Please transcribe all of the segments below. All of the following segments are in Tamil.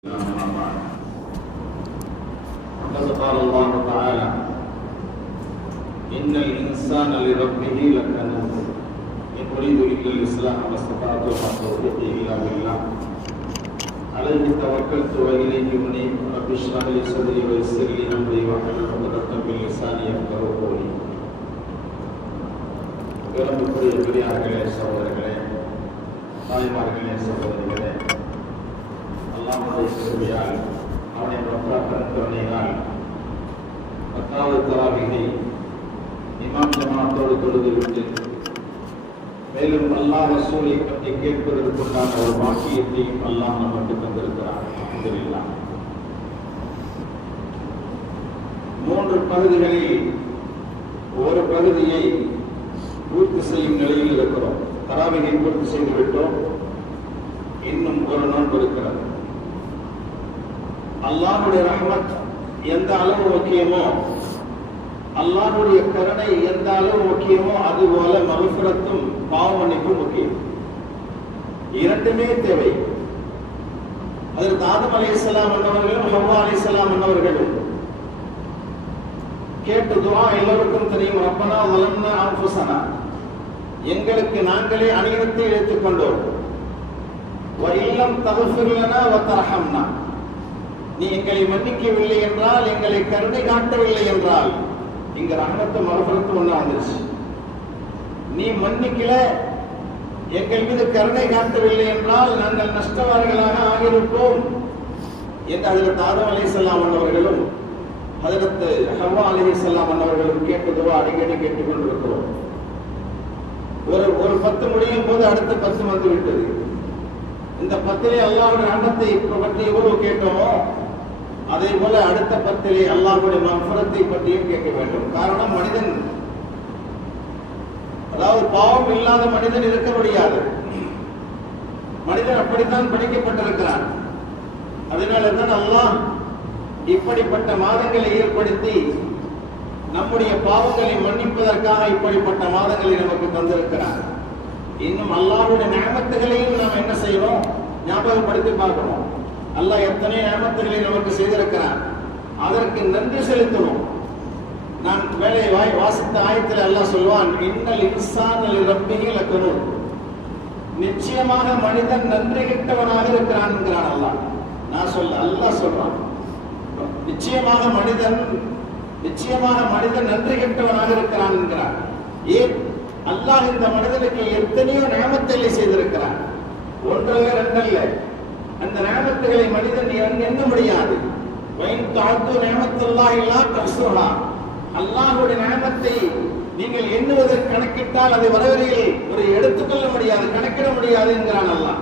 وقد قال الله تعالى: إن الإنسان لربه لكنود إن أريد إلا الإصلاح ما استطعت وما توفيقي إلا بالله عليه توكلت وإليه أنيب رب اشرح لي صدري ويسر لي أمري واحلل عقدة من لساني يفقهوا قولي. பெருமைக்குரிய பெரியார்களே, சகோதரர்களே, தாய்மார்களே, சகோதரிகளே, அல்லாஹ்வுடைய கிருபையால் அவனை கருணையினால் 10வது தராவீகை இமாம் ஜமாத்தோடு தொழுதுவிட்டு மேலும் அல்லாஹ் ரசூலை பற்றி கேட்பதற்குண்டான ஒரு வாக்கியத்தையும் அல்லாஹ் நமக்கு தந்திருக்கிறார். அல்ஹம்துலில்லாஹ். 3 பகுதிகளில் ஒரு பகுதியை பூர்த்தி செய்யும் நிலையில் இருக்கிறோம். தராவீகை பூர்த்தி செய்து விட்டோம். இன்னும் ஒரு நோன்பு இருக்கிறது. அல்லாஹ்வுடைய ரஹ்மத் எந்த அளவு முக்கியமோ, அல்லாஹ்வுடைய கருணை எந்த அளவு முக்கியமோ, அதுபோல மக்ஃபிரத்தும் பாவ மன்னிப்பும் முக்கியம். இரண்டுமே தேவை. அதற்கு ஆதம் அலைஹிஸ்ஸலாம் அன்னவர்களும் ஹவ்வா அலைஹிஸ்ஸலாம் அன்னவர்களும் கேட்ட துஆ எல்லோருக்கும் தெரியும். ரப்பனா வலம்னா அன்ஃபுஸனா, எங்களுக்கு நாங்களே அநியாயத்தை இழைத்துக் கொண்டோம். வ இல்லம் தக்ஃபிர் லனா வ தர்ஹம்னா, நீ எங்களை மன்னிக்கவில்லை என்றால், எங்களை கருணை காட்டவில்லை என்றால், இங்க ரஹ்மத்து மக்ஃபிரத்து ஒண்ணா வந்துருச்சு. நீ மன்னிக்கல, எங்கள் மீது கருணை காட்டவில்லை என்றால் நாங்கள் நஷ்டவாரிகளாக ஆகியிருப்போம் என்று ஹஜ்ரத் ஆதம் அலைஹிஸ்ஸலாம் அவர்களும் ஹஜ்ரத் ஹவ்வா அலைஹிஸ்ஸலாம் அவர்களும் கேட்டதுவோ அடிக்கடி கேட்டுக்கொண்டிருக்கிறோம். ஒரு 10 முடியும் போது அடுத்த 10 வந்து விட்டது. இந்த 10லே அல்லாஹ்வுடைய ரஹ்மத்தை பற்றி எவ்வளவு கேட்டோமோ, அதே போல அடுத்த 10லே அல்லாஹ்வுடைய மக்ஃபிரத்தை பற்றியும் கேட்க வேண்டும். காரணம், மனிதன், அதாவது பாவம் இல்லாத மனிதன் இருக்க முடியாது. மனிதன் அப்படித்தான் படைக்கப்பட்டிருக்கிறான். அதனாலதான் அல்லாஹ் இப்படிப்பட்ட மாதங்களை ஏற்படுத்தி நம்முடைய பாவங்களை மன்னிப்பதற்காக இப்படிப்பட்ட மாதங்களை நமக்கு தந்திருக்கிறார். இன்னும் அல்லாஹ்வுடைய நிஅமத்துகளையும் நாம் என்ன செய்யணும், ஞாபகப்படுத்தி பார்க்கணும். அல்லாஹ் எத்தனை நிஅமத்துகளை நமக்கு செய்திருக்கிறார், அதற்கு நன்றி செலுத்தணும். நான் வேலை வாசித்த ஆயத்தில் அல்லாஹ் சொல்வான், இன்னல் இன்சான லிரப்பிஹி லகனூத், நிச்சயமாக மனிதன் நன்றி கெட்டவனாக இருக்கிறான் என்கிறான் அல்லாஹ். நான் அல்லாஹ் சொல்றான், நிச்சயமாக மனிதன் நன்றி கெட்டவனாக இருக்கிறான் என்கிறான். ஏன்? அல்லாஹ் இந்த மனிதனுக்கு எத்தனையோ நியமத்துகளை செய்திருக்கிறான். ஒன்றல்ல, ரெண்டல்ல. அந்த நியமத்துகளை மனிதன் எண்ண முடியாது. அல்லாஹ்வுடைய நியமத்தை நீங்கள் எண்ணுவதற்கு கணக்கிட்டால் அது வரவரையில் ஒரு எடுத்துக்கொள்ள முடியாது, கணக்கிட முடியாது என்கிறான் அல்லாஹ்.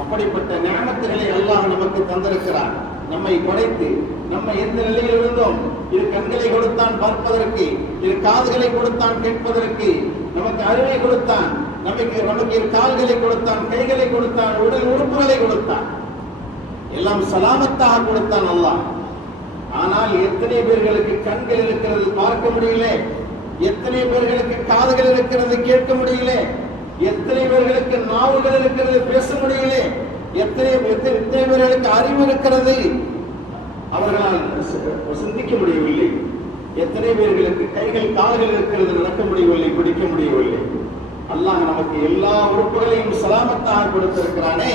அப்படிப்பட்ட நியமத்துகளை அல்லாஹ் நமக்கு தந்திருக்கிறான். நம்மை படைத்து நம்ம எந்த நிலையில் இருந்தோம், இது கண்களை கொடுத்தான் பார்ப்பதற்கு, இது காதுகளை கொடுத்தான் கேட்பதற்கு, நமக்கு அறிவை கொடுத்தான், நமக்கு கால்களை கொடுத்தான், கைகளை கொடுத்தான், உடல் உறுப்புகளை கொடுத்தான், எல்லாம் சலாமத்தாக கொடுத்தான் அல்லாஹ். ஆனால் எத்தனை பேர்களுக்கு கண்கள் இருக்கிறது, பார்க்க முடியல? எத்தனை பேர்களுக்கு காதுகள் இருக்கிறது, கேட்க முடியல? எத்தனை பேர்களுக்கு நாவுகள் இருக்கிறது, பேச முடியல? எத்தனை பேர்களுக்கு அறிவு இருக்கிறது, அவர்களால் சிந்திக்க முடியவில்லை? எத்தனை பேர்களுக்கு கைகள் கால்கள் இருக்கிறது, நடக்க முடியவில்லை, பிடிக்க முடியவில்லை? அல்லாஹ் நமக்கு எல்லா உறுப்புகளையும் சலாமத்தாக கொடுத்திருக்கிறானே,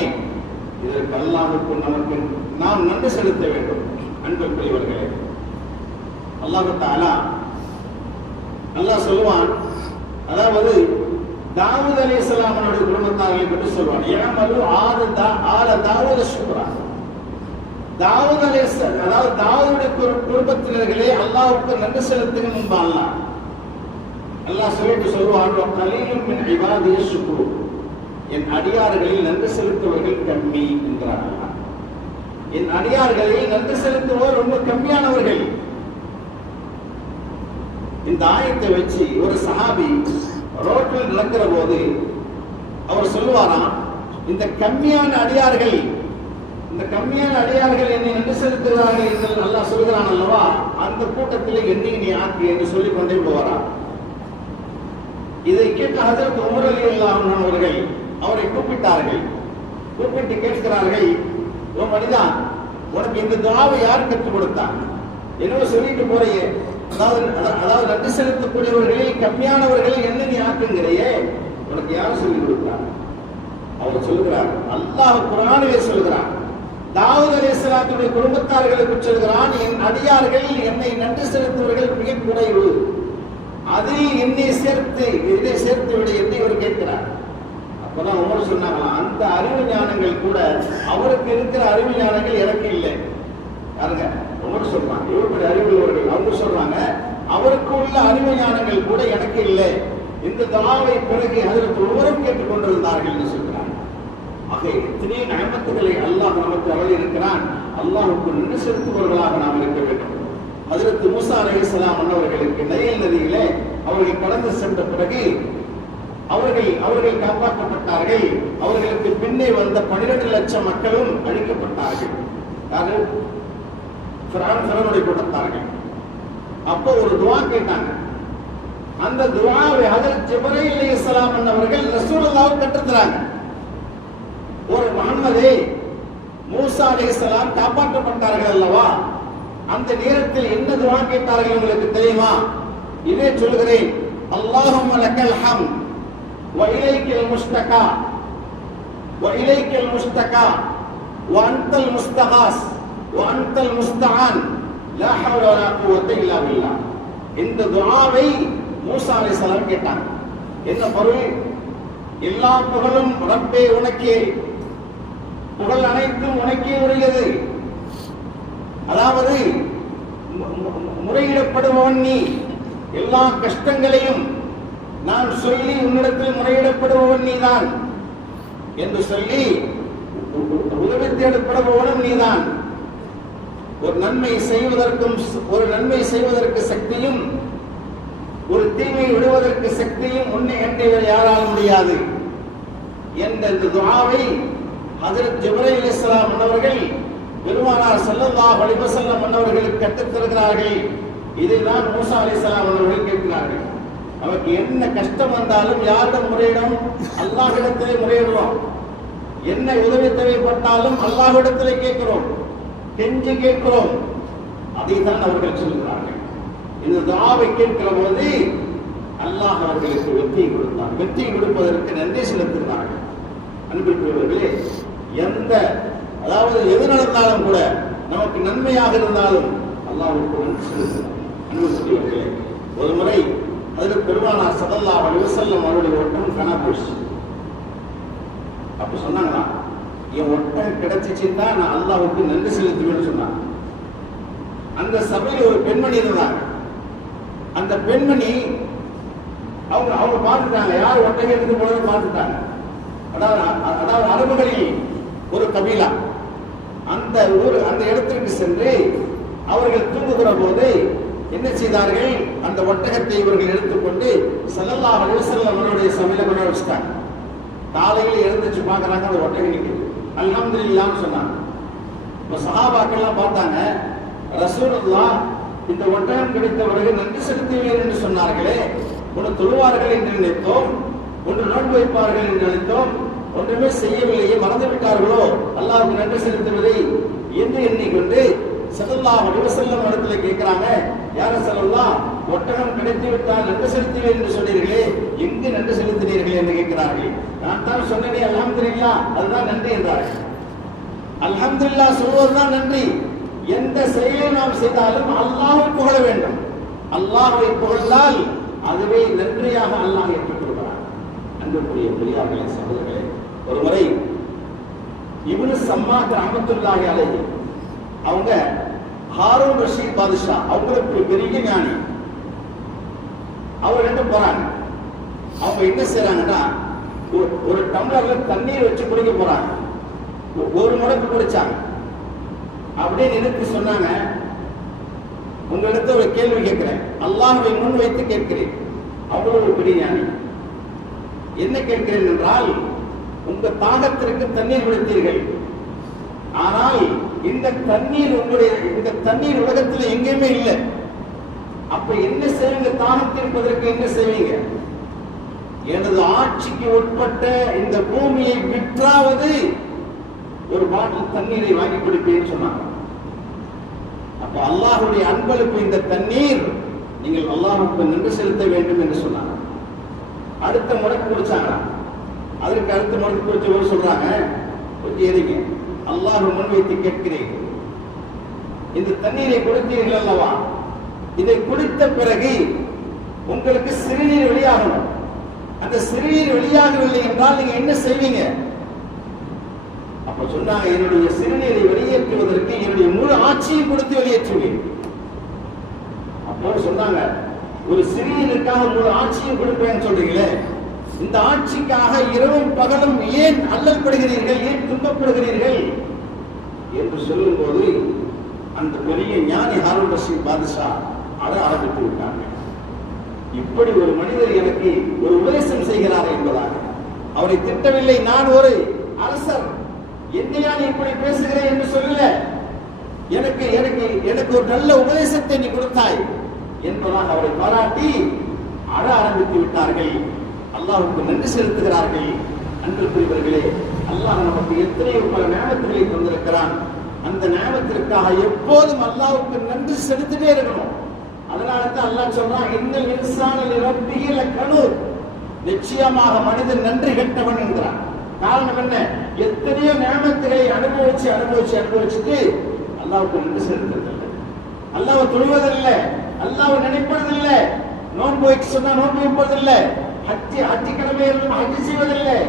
இதற்கு அல்லாஹ்வுக்கு நமக்கு நாம் நன்றி செலுத்த வேண்டும். அன்புக்குரியவர்களே, அல்லாஹ் தஆலா அல்லாஹ் சொல்லுவான், அதாவது தாவூத் அலைஹிஸ்ஸலாம் அவருடைய குடும்பத்தார்களை பற்றி சொல்வான், யஅமலு ஆல தாவூத ஷுக்ரா. தாவூத் அலைஹிஸ்ஸலாம், அதாவது தாவூதுடைய குடும்பத்தினர்களே, அல்லாஹ்வுக்கு நன்றி செலுத்துங்க முன்பு அல்லாஹ் சொல்லுவான், கலீலும் மின் இபாதிய ஷுக்ரு, என் அடியார்களில் நன்றி செலுத்துவர்கள் கம்மி என்கிறார் அல்லாஹ். என் அடியார்களில் நன்றி செலுத்துவோர் ரொம்ப கம்மியானவர்கள். இந்த ஆயத்தை வச்சு ஒரு சஹாபி ரோட்டில் நடக்கிற போது அவர் சொல்லுவாராம், இந்த கம்மியான அடியார்கள் என்னை நன்றி செலுத்துகிறார்கள் என்று அல்லாஹ் சொல்கிறான் அல்லவா, அந்த கூட்டத்தில் என்னை நீ ஆக்கி என்று சொல்லிக் கொண்டே போவாராம். இதை கேட்ட ஹஜ்ரத் உமர் ரலியல்லாஹு அன்ஹு அவர்கள் அவரை கூப்பிட்டார்கள். கூப்பிட்டு கேட்கிறார்கள், ஓ மனிதா, உனக்கு இந்த துஆவை யார் கற்றுக் கொடுத்தான்? என்னவோ சொல்லிட்டு போறையே, அதாவது நன்றி செலுத்தக்கூடியவர்களில் கம்மியானவர்களை என்ன நீ ஆக்குங்கிறையே, உனக்கு யார் சொல்லிக் கொடுத்தார்? அவர் சொல்லுகிறார், அல்லாஹ் குர்ஆனிலே சொல்கிறான், தாவூத் அலைஹிஸ்ஸலாத்துடைய குடும்பத்தார்களுக்கு சொல்கிறான், என் அடியார்கள் என்னை நன்றி செலுத்துவர்கள் மிக குறைவு, அதில் என்னை சேர்த்து விட என்று இவர் கேட்கிறார். அப்பதான் உமர் சொன்னாங்களாம், அந்த அறிவு ஞானங்கள் கூட அவருக்கு இருக்கிற அறிவு ஞானங்கள் எனக்கு இல்லை. யாருங்க? உமர் சொல்றாங்க, இவருடைய அறிவுள்ளவர்கள் அவங்க சொல்றாங்க, அவருக்கு உள்ள அறிவு ஞானங்கள் கூட எனக்கு இல்லை. இந்த துஆவை பிறகு ஹஜ்ரத் உமரும் கேட்டுக் கொண்டிருந்தார்கள் என்று சொல்கிறார். ஆக எத்தனை நிஅமத்துகளை அல்லாஹ் நமக்கு அருளி இருக்கிறான். அல்லாஹ்வுக்கு நன்றி செலுத்துபவர்களாக நாம் இருக்க வேண்டும். ஹஜ்ரத் மூஸா அலைஹிஸ்ஸலாம் அன்னவர்களுக்கு நைல் நதியிலே அவர்கள் கடந்து சென்ற பிறகு அவர்கள் காப்பாற்றப்பட்டார்கள். அவர்களுக்கு பின்னே வந்த 12 லட்சம் மக்களும் அழிக்கப்பட்டார்கள். யாரு? ஃபிரௌனுடைய கூட்டத்தார்கள். அப்போ ஒரு துஆ கேட்டாங்க. அந்த துஆவை ஹஜ்ரத் ஜிப்ரீல் அலைஹிஸ்ஸலாம் அன்னவர்கள் ரசூலுல்லாஹ்வுக்கு கற்றுத்தராங்க. ஒரு முஹம்மதே, மூஸா அலைஹிஸ்ஸலாம் காப்பாற்றப்பட்டார்கள் அல்லவா, அந்த நேரத்தில் என்ன துஆ கேட்டார்கள் உங்களுக்கு தெரியுமா? இதே சொல்கிறேன், அல்லாஹும்ம லக்கல் ஹம்த் வ இலைக்கல் முஸ்தகா வ இலைக்கல் முஸ்தகா வ அன்தல் முஸ்தகாஸ் வ அன்தல் முஸ்தஆன் லா ஹவ்ல வலா குவத்த இல்லா பில்லாஹ். இந்த துஆவை மூஸா அலைஹிஸ்ஸலாம் கேட்டாங்க. என்ன பொருள்? எல்லா புகழும் ரப்பே உனக்கே, புகழ் அனைத்தும் உனக்கே உரியது. அதாவது முறையிடப்படுபவன் நீ, எல்லா கஷ்டங்களையும் நான் சொல்லி உன்னிடத்தில் முறையிடப்படுபவன் நீதான் என்று சொல்லி உதவி தேடப்படுபவனும் நீதான். ஒரு நன்மை செய்வதற்கு சக்தியும் ஒரு தீமை விடுவதற்கு சக்தியும் உன்னை அன்றி யாரால முடியாது என்ற இந்த துஆவை ஹஜ்ரத் ஜிப்ரீல் அலைஹிஸ்ஸலாம் அன்னவர்கள் பெருமானார் ஸல்லல்லாஹு அலைஹி வஸல்லம் அன்னவர்களுக்கு கற்றுத் தருகிறார்கள். இதைதான் மூஸா அலைஹிஸ்ஸலாம் அன்னவர்கள் கேட்கிறார்கள். நமக்கு என்ன கஷ்டம் வந்தாலும் யாரிடம் முறையிடும்? அல்லாஹ்விடத்திலே முறையிடுவோம். என்ன உதவி தேவைப்பட்டாலும் அல்லாஹ்விடத்திலே கேட்கிறோம், கெஞ்சி கேட்கிறோம். அதைத்தான் அவர்கள் சொல்கிறார்கள். இந்த துஆவை கேட்கிற போது அல்லாஹ் அவர்களுக்கு வெற்றியை கொடுத்தார். வெற்றியை கொடுப்பதற்கு நன்றி செலுத்துகிறார்கள். அன்பிற்குரியவர்களே, அதாவது எது நடந்தாலும் கூட நமக்கு நன்மையாக இருந்தாலும் அல்லாஹ்வுக்கு நன்றி செலுத்துகிறோம். அன்பிற்குரியவர்களே, ஒரு முறை ஹஜ்ரத் பெருமானார் ஸல்லல்லாஹு அலைஹி வஸல்லம் அவருடைய ஒட்டகம் காணா போச்சு. அப்ப சொன்னாங்களா, என் ஒட்டகம் கிடைச்சிச்சுன்னா நான் அல்லாஹ்வுக்கு நன்றி செலுத்துவேன்னு சொன்னாங்க. அந்த சபையில் ஒரு பெண்மணி இருந்தாங்க. அந்த பெண்மணி அவங்க பார்த்துட்டாங்க, யார் ஒட்டகம் எடுத்து போனதை பார்த்துட்டாங்க. அதாவது அரபுகளில் ஒரு கபீலா அந்த இடத்திற்கு சென்று அவர்கள் தூங்குகிற போது என்ன செய்தார்கள்? அந்த ஒட்டகத்தை இவர்கள் எடுத்துக்கொண்டு ஸல்லல்லாஹு அலைஹி வஸல்லம் அவருடைய சபையில கொண்டு வச்சிட்டாங்க. காலையில் எழுந்துச்சு பார்க்கறாங்க, அந்த ஒட்டகம் நிக்குது. அல்ஹம்துலில்லாஹ்னு சொன்னாங்க. இப்ப சஹாபாக்கெல்லாம் பார்த்தாங்க, ரசூலுல்லாஹ் இந்த ஒட்டகம் கிடைத்த பிறகு நன்றி செலுத்துவீர்கள் என்று சொன்னார்களே, ஒன்று தொழுவார்கள் என்று நினைத்தோம், ஒன்று நோன்பு வைப்பார்கள் என்று நினைத்தோம், ஒன்றுமே செய்யவில்லையே, மறந்து விட்டார்களோ அல்லாஹ்வுக்கு நன்றி செலுத்துவதை என்று எண்ணிக்கொண்டு ஸல்லல்லாஹு அலைஹி வஸல்லம் இடத்துல கேட்கிறாங்க, யார ஸல்லல்லாஹ், ஒட்டகம் கிடைத்து விட்டால் நன்றி செலுத்துவீர்கள் என்று சொன்னீர்களே, எங்கு நன்றி செலுத்தினீர்கள் என்று கேட்கிறார்கள். நான் தான் சொன்னேனே அல்ஹம்துலில்லாஹ், அதுதான் நன்றி என்றார்கள். அல்ஹம்துலில்லாஹ் சொல்வதுதான் நன்றி. எந்த செயலை நாம் செய்தாலும் அல்லாஹ்வை புகழ வேண்டும். அல்லாஹ்வை புகழ்ந்தால் அதுவே நன்றியாக அல்லாஹ் ஏற்றுக்கொள்கிறார். அன்புக்குரிய பெரியார்களே, சகோதரர்களே, ஒரு முறை இப்னு சம்மாத் ரஹ்மத்துல்லாஹி அலைஹி அவங்க ஹாரூன் ரஷீத் பாதுஷா அவங்களுக்கு பெரிய ஞானி. அவர்கிட்ட போறாங்க. அவங்க என்ன செய்யறாங்கன்னா, ஒரு டம்ளர்ல தண்ணீர் வச்சு குடிக்க போறாங்க. ஒரு முறைக்கு குடிச்சாங்க. அப்படியே நிறுத்தி சொன்னாங்க, உங்களிடத்துல ஒரு கேள்வி கேட்கிறேன், அல்லாஹ்வை முன் வைத்து கேட்கிறேன். அவ்வளவு பெரிய ஞானி. என்ன கேட்கிறேன் என்றால், உங்க தாகத்திற்கு தண்ணீர் குடித்தீர்கள், ஆனால் இந்த தண்ணீர் உலகத்தில் எங்கேயுமே இல்லை. அப்ப என்ன செய்வீங்க? தாகம் தீர்ப்பதற்கு என்ன செய்வீங்க? எனது ஆட்சிக்கு உட்பட்ட இந்த பூமியை விற்றாவது ஒரு பாட்டில் தண்ணீரை வாங்கி குடிப்பேன்னு சொன்னாங்க. அப்ப அல்லாஹ்வுடைய அன்பளிப்பு இந்த தண்ணீர், நீங்கள் அல்லாஹ்வுக்கு நன்றி செலுத்த வேண்டும் என்று சொன்னாங்க. அடுத்த முறைக்கு குடிச்சாங்க. அதற்கு அடுத்த முறைக்கு குடிச்சவர் சொல்றாங்க, கொஞ்சம் எரிங்க, அல்லாஹ் முன்வைத்து கேட்கிறேன், இந்த தண்ணீரை குடித்தீர்கள் அல்லவா, இதை குடித்த பிறகு உங்களுக்கு சிறுநீர் வெளியாகணும். அந்த சிறுநீர் வெளியாகவில்லை என்றால் நீங்க என்ன செய்வீங்க? அப்ப சொன்னாங்க, என்னுடைய சிறுநீரை வெளியேற்றுவதற்கு என்னுடைய முழு ஆட்சியும் கொடுத்து வெளியேற்றுவேன். அப்போ சொன்னாங்க, ஒரு சிறுநீருக்காக முழு ஆட்சியும் கொடுப்பேன்னு சொல்றீங்களே, இந்த ஆட்சிக்காக இரவும் பகலும் ஏன் அல்லல் படுகிறீர்கள், ஏன் துன்பப்படுகிறீர்கள் என்று சொல்லும் போது அந்த பெரிய ஞானி ஹாரூன் ரஷீத் பாதுஷா அழ ஆரம்பித்து விட்டாங்க. இப்படி ஒரு மனிதர் எனக்கு ஒரு உபதேசம் செய்கிறார் என்பதாக. அவரை திட்டவில்லை, நான் ஒரு அரசர், என்னையா நீ இப்படி பேசுகிறேன் என்று சொல்லல, எனக்கு எனக்கு எனக்கு ஒரு நல்ல உபதேசத்தை நீ கொடுத்தாய் என்பதாக அவரை பாராட்டி அழ ஆரம்பித்து விட்டார்கள். அல்லாஹ்வுக்கு நன்றி செலுத்துகிறார்கள். அன்பிற்குரியவர்களே, அல்லாஹ் நமக்கு எத்தனையோ பல நியமத்துகளை தந்திருக்கிறான். அந்த நியமத்திற்காக எப்போதும் அல்லாஹ்வுக்கு நன்றி செலுத்திட்டே இருக்கணும். அதனால தான் அல்லாஹ் சொல்றான், இன்னல் இன்சான லிரப்பிஹி லகனூத், நிச்சயமாக மனிதன் நன்றி கெட்டவன் என்கிறான். காரணம் என்ன? எத்தனையோ நியமத்துகளை அனுபவிச்சுட்டு அல்லாஹ்வுக்கு நன்றி செலுத்துறதில்லை, அல்லாஹ்வை தொழுவதில்லை, அல்லாஹ்வை நினைப்பதில்லை, நோன்பு வைக்க சொன்னா நோன்பு வைப்பதில்லை, ஹஜ் கடமை என்றும் ஹஜ் செய்வதில்லை,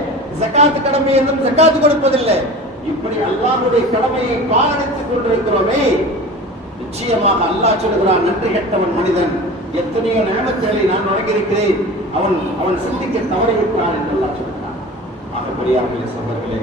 ஜகாத் கடமை என்றும் ஜகாத் கொடுப்பதில்லை. இப்படி அல்லாஹ்வுடைய கடமையை பாலனித்துக் கொண்டிருக்கிறோமே, நிச்சயமாக அல்லாஹ் சொல்கிறான், நன்றி கெட்டவன் மனிதன். எத்தனையோ நியமத்துகளை நான் வழங்கியிருக்கிறேன், அவன் சிந்திக்க தவறிவிட்டான் என்று அல்லாஹ் சொல்கிறான். ஆகப்படியார்களே சகோதரர்களே,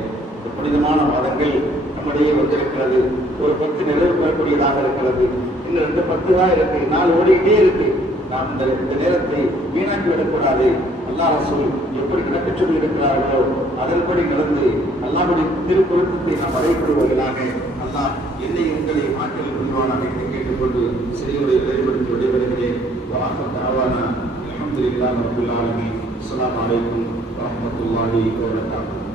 புனிதமான மாதங்கள் நம்முடைய வந்திருக்கிறது. ஒரு 10 நிறைவு பெறக்கூடியதாக இருக்கிறது. இன்னும் 2 10 தான் இருக்கு. நாள் ஓடிக்கிட்டே இருக்கு. நாம் இந்த நேரத்தை வீணாக்கி விடக்கூடாது. அல்லாஹ் ரசூல் எப்படி நடக்கச் சொல்லி இருக்கிறார்களோ அதன்படி நடந்து அல்லாஹ்வுடைய திருப்பொருத்தத்தை நாம் அடையப்படுவர்களாக அல்லாஹ் என்னை உங்களை ஆற்றல் புரிவானாக என்று கேட்டுக்கொண்டு சிறியுடைய விடைபடுத்தி விடைபெறுகிறேன். அல்ஹம்துலில்லாஹி ரப்பில் ஆலமீன். அஸ்ஸலாமு அலைக்கும் வரஹ்மத்துல்லாஹி வபரகாத்துஹு.